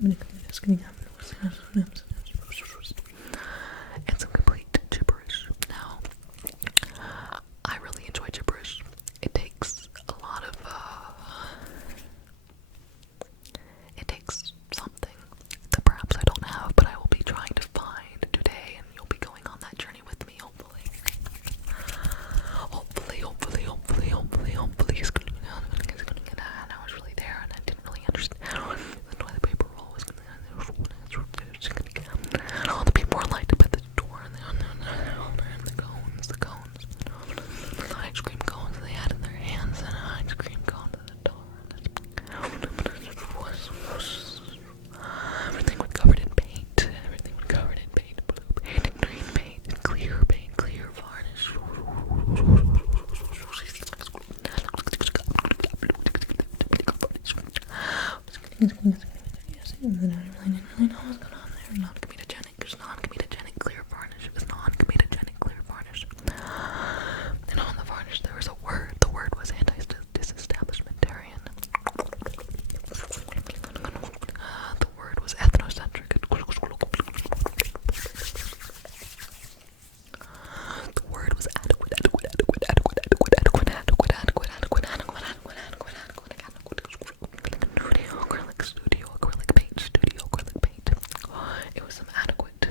and some complete gibberish. Now, I really enjoy gibberish. It takes a lot of, it takes something that perhaps I don't have, but I will be trying to find today, and you'll be going on that journey with me, hopefully. Hopefully, it's gonna get out. And I was really there, and I didn't really understand why the paper roll was gonna get all the people were lined up at the door, and the cones, the ice cream cones they had in their hands, and an ice cream cone to the door. Everything was covered in paint. Blue paint, green paint, clear varnish. And then I really didn't know what was going on there. Non-comedogenic clear varnish. It was non-comedogenic clear varnish. And on the varnish there was a word. The word was anti-disestablishmentarian. The word was ethnocentric. The word was adequate. Studio acrylic paint. It was some adequate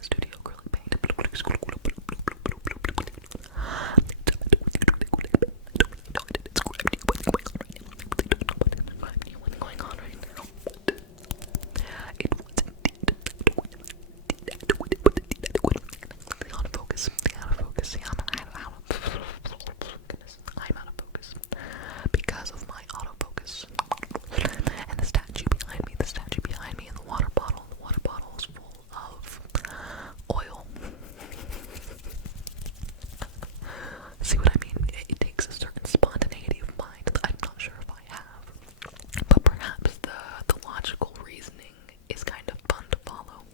studio acrylic paint. What's going on right now? But it was indeed the autofocus. See, I'm out of focus because of my autofocus. And the statue behind me, and the water bottle. The water bottle is full of oil. See what I mean? It takes a certain spontaneity of mind that I'm not sure if I have. But perhaps the logical reasoning is kind of fun to follow.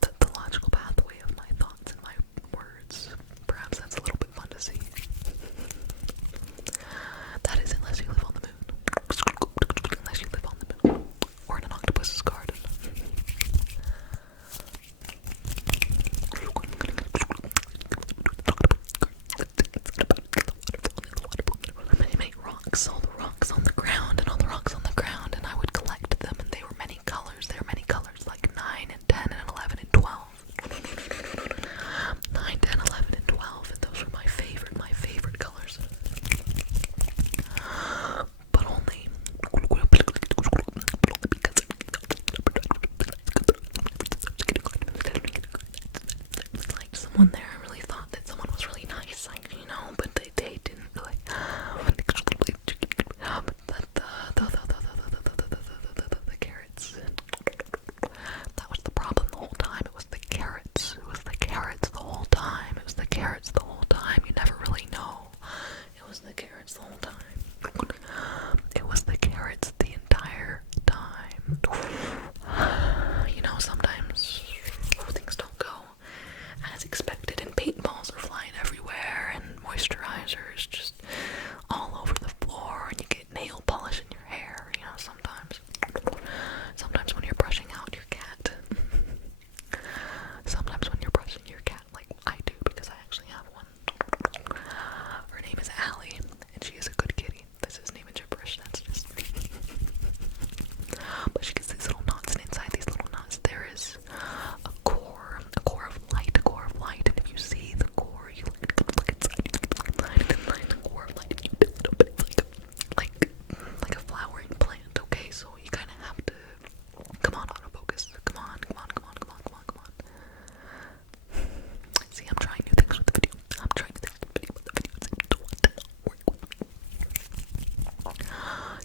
The logical pathway of my thoughts and my words. Perhaps that's a little bit fun to see. That is, unless you live on the moon. Unless you live on the moon. Or in an octopus's garden. They make rocks, all the rocks on the ground, and I would collect them, and they were many colors. Like 9 and 10 and 11 and 12. 9, 10, 11, and 12, and those were my favorite colors. But only because it's like someone there really thought that someone was really nice, like, you know, but they didn't really. The carrots. That was the problem the whole time. It was the carrots. The whole time. You never really know. It was the carrots the whole time. It was the carrots the entire time. You know, sometimes things don't go as expected, and paintballs are flying everywhere, and moisturizers just all over the floor, and you get nail polish in your hair, you know, sometimes when you're brushing out your cat. Like I do, because I actually have one. Her name is Allie, and she is a good kitty. This is name and gibberish, that's just but she gets these little knots, and inside these little knots there is a core of light, and if you see the core, you look inside, you can the core of light, and you build it up, and it's like a flowering plant, okay? So you kind of have to, come on, autofocus, come on. See, I'm trying new things with the video, but the video doesn't want to work with me.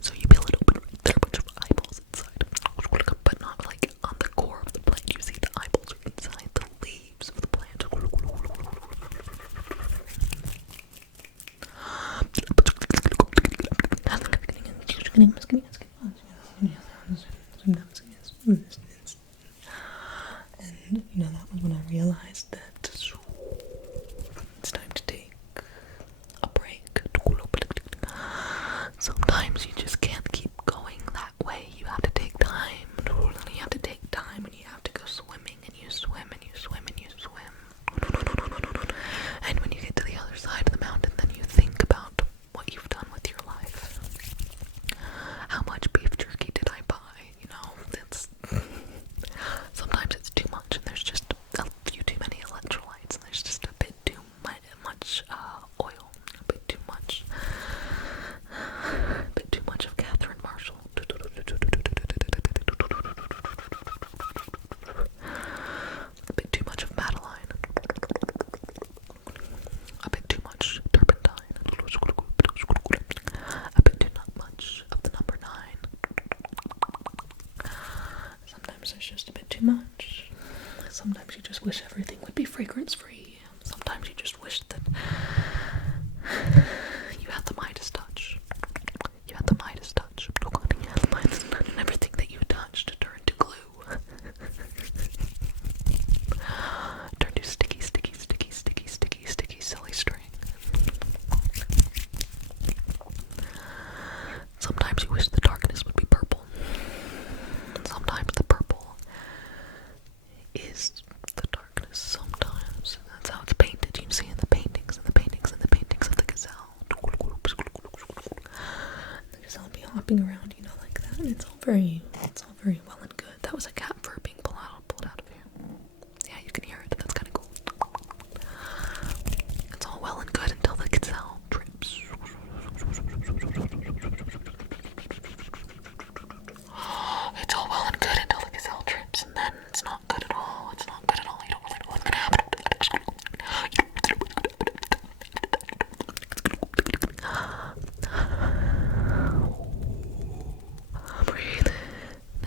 So you peel it open, there are a bunch of eyeballs inside, but not like on the core of the plant. You see the eyeballs are inside the leaves of the plant. And, you know, that was when I realized that it's time to take a break. Sometimes you just can't keep going that way wish everything would be fragrance free. Sometimes you just wish that you had the Midas touch. You had the Midas touch. You had the Midas touch, and everything that you touched turned to glue. Turned to sticky, sticky, sticky, sticky, sticky, sticky, silly string. Sometimes you wish the darkness would be purple. And sometimes the purple is the darkness. Sometimes. That's how it's painted. You can see in the paintings, and the paintings, and the paintings of the gazelle. The gazelle will be hopping around, you know, like that. And it's all very well and good. That was a cat fur being pulled out of here. Yeah, you can hear it. That's kind of cool. It's all well and good until the gazelle trips. It's all well and good until the gazelle trips, and then it's not good at all. It's not good at all. You don't really know what's gonna happen. Breathe in,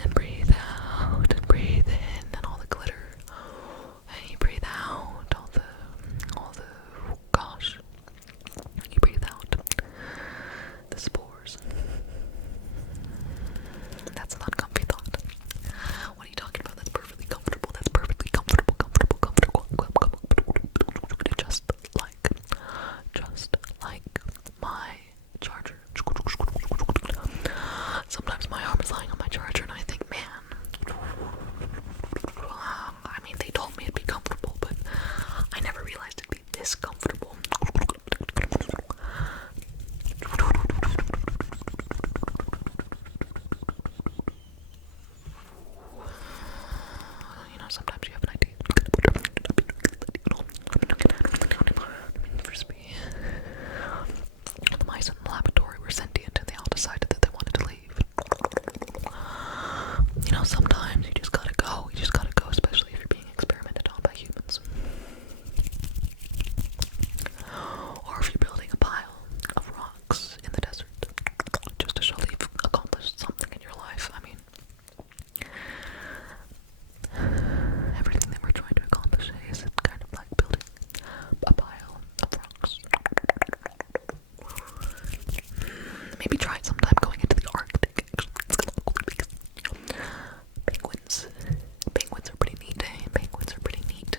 and breathe out, and breathe in, and all the glitter. And you breathe out all the, gosh. You breathe out the spores. That's an uncomfy thought. What are you talking about? That's perfectly comfortable. That's perfectly comfortable. Just like my charger. Sometimes my arm is lying on my charger and I think, man, I mean, they told me it'd be comfortable, but I never realized it'd be this comfortable. You know, sometimes you have an idea. Frisbee. The mice in the laboratory were sentient and they all decided that they wanted to leave. You know, sometimes you just gotta go. You just gotta go, especially if you're being experimented on by humans. Or if you're building a pile of rocks in the desert, just to show that you've accomplished something in your life. I mean, everything that we're trying to accomplish is kind of like building a pile of rocks. Maybe try it sometime going into the Arctic. Penguins are pretty neat, eh? Penguins are pretty neat.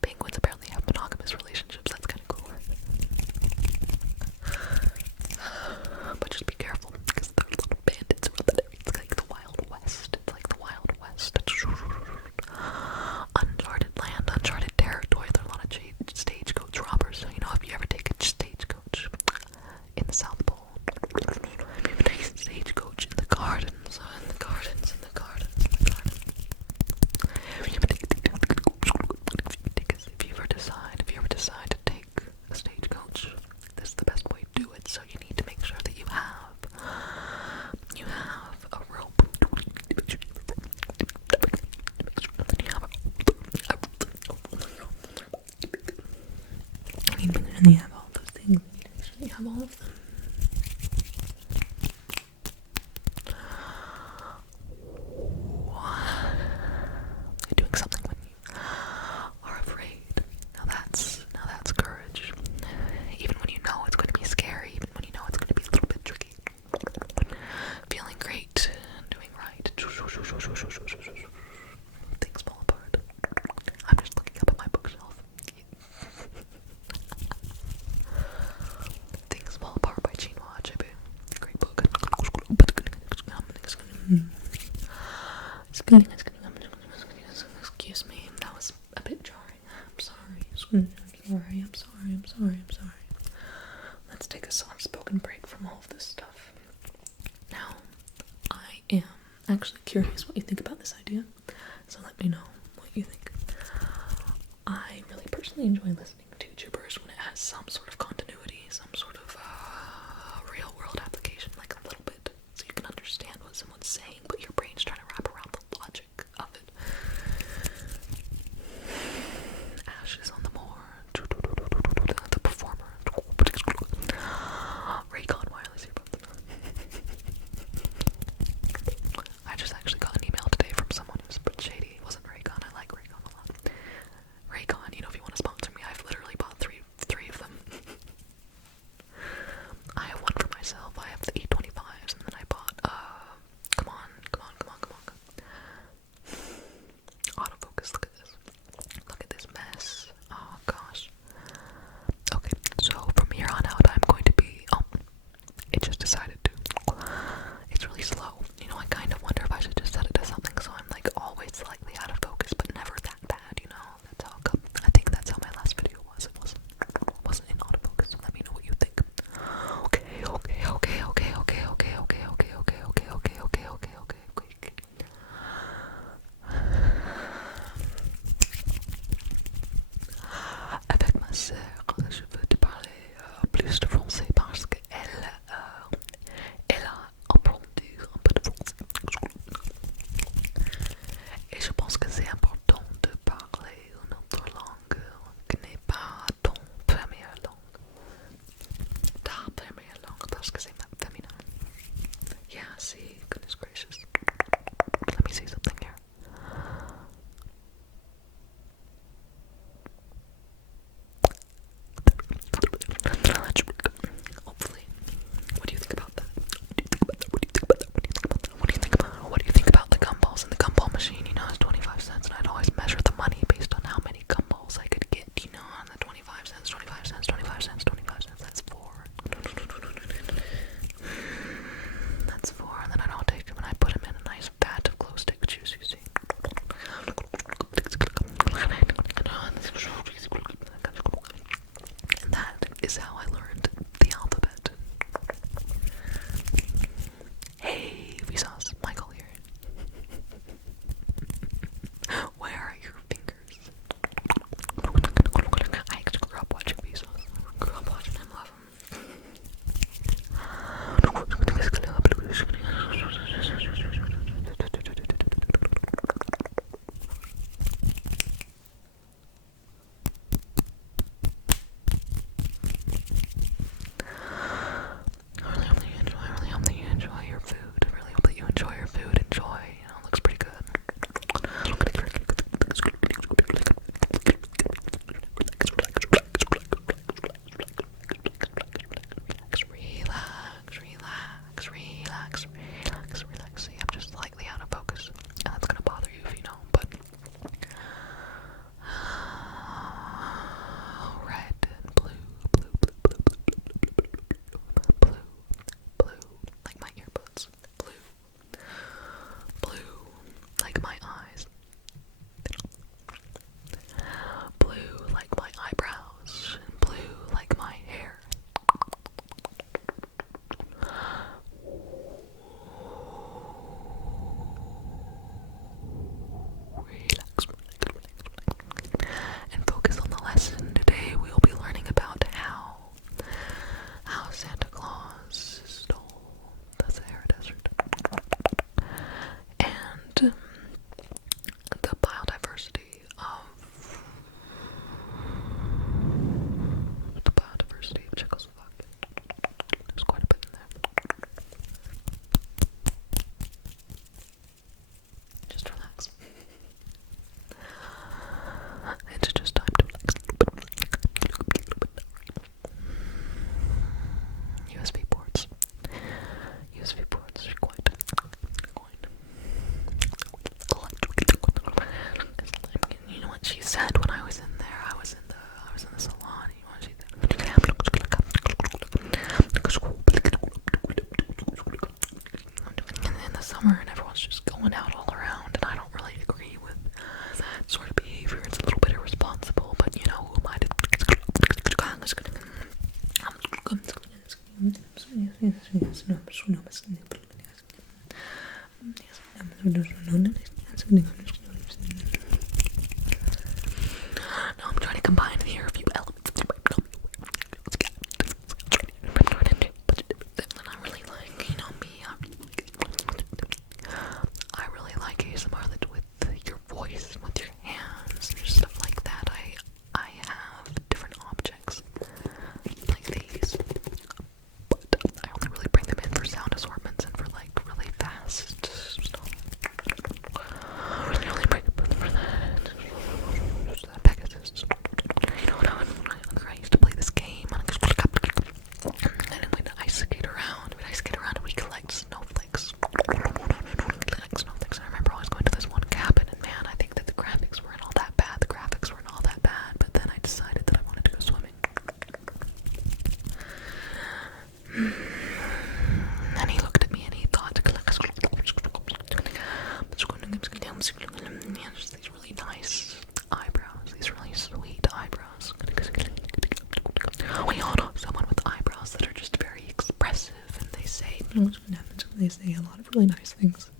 Penguins apparently have monogamous relationships. That's kind of cool. But just be careful, because there are little bandits around that area. It's like the Wild West. It's like the Wild West. Uncharted land, uncharted territory. There are a lot of stagecoach robbers. So, you know, if you ever take a stagecoach in the South Pole, if you ever take a stagecoach in the gardens, if you ever decide to take a stagecoach, this is the best way to do it. So you need to make sure that you have a rope. And you have all those things. You have all of them. You're doing something when you are afraid. Now that's courage. Even when you know it's going to be scary, even when you know it's going to be a little bit tricky. Feeling great, doing right. Things fall apart. I'm just looking up at my bookshelf. Things Fall Apart by Chinua Achebe. Great book. Excuse me, that was a bit jarring. I'm sorry. I'm sorry. Let's take a soft-spoken break from all of this stuff. Now, I am actually curious what you think about this idea, so let me know what you think. I really personally enjoy listening to gibberish when it has some sort of continuity, some sort of real-world application, like a little bit, so you can understand what someone's saying, but your brain's trying to wrap around the logic of it. Ashes on the Moor, the performer, Raycon wireless earbuds. I just actually got an email today from someone who's a bit shady. It wasn't Raycon. I like sœur, je veux te parler plus de français parce qu'elle elle a apprenti un peu de français. Et je pense que c'est important de parler une autre langue qui n'est pas ton première langue. Ta première langue parce que c'est féminin. Yeah, see, goodness gracious. Let me see something here. Hopefully. What do you think about that? What do you think about the gumballs in the gumball machine? You know, it's 25 cents, and I'd always measure the money based on how many gumballs I could get, you know, on the 25 cents, 25 cents, 25 cents, 25 cents, that's 4. That's 4, and then I'd all take them and I put them in a nice vat of glow stick juice, you see. And that is how I learned the alphabet. Hey, Vsauce, Michael here. Where are your fingers? I actually grew up watching Vsauce. Grew up watching him, love him. I really hope that you enjoy your food. I really hope that you enjoy your food. Enjoy. You know, it looks pretty good. Relax. See, I'm just slightly out of focus. And that's gonna bother you if you know, but red and blue, like my earbuds. Blue, like my eyes. Blue, like my eyebrows. And blue, like my hair. Relax. And focus on the lesson. Today we'll be learning about how Santa Claus stole the Sahara Desert. And the biodiversity of Czechoslovakia. There's quite a bit in there. Just relax. It's just time to relax. USB ports. USB ports are quite you know what she said when I was in there? I was in the salon. You know what she said? And in the summer, and everyone's just going out all around, and I don't really agree with that sort of behavior. It's a little bit irresponsible, but you know, who am I to? No, I'm trying to combine here a few elements. And I really like, you know, me. I really like ASMR that with your voice, with your hands, and stuff like that. I have different objects like these, but I only really bring them in for sound assortments and for like really fast stuff. I really only bring them for that. Pegasus. You know what I used to play this game and then we'd ice skate around and we'd collect snowflakes. I remember always going to this one cabin, and man, I think that the graphics weren't all that bad. But then I decided that I wanted to go swimming. And he looked at me and he thought, these really nice eyebrows, these really sweet eyebrows. We all know someone with eyebrows that are just very expressive, and they say a lot of really nice things.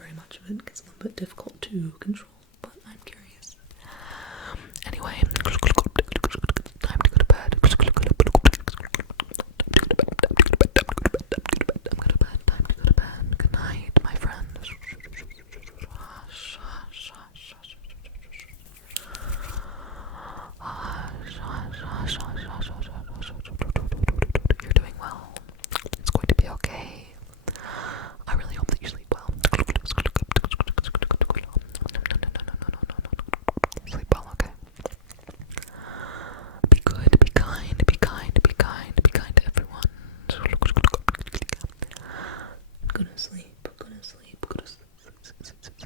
very much of it. It gets a little bit difficult to control, but I'm curious. Anyway, time to go to bed. I'm going to bed. Time to go to bed. Good night, my friends. You're doing well. It's going to be okay. I really hope that you sleep well. Sleep well, okay? Be good, be kind, be kind, be kind, be kind to everyone. Go to sleep, go to sleep, go to sleep.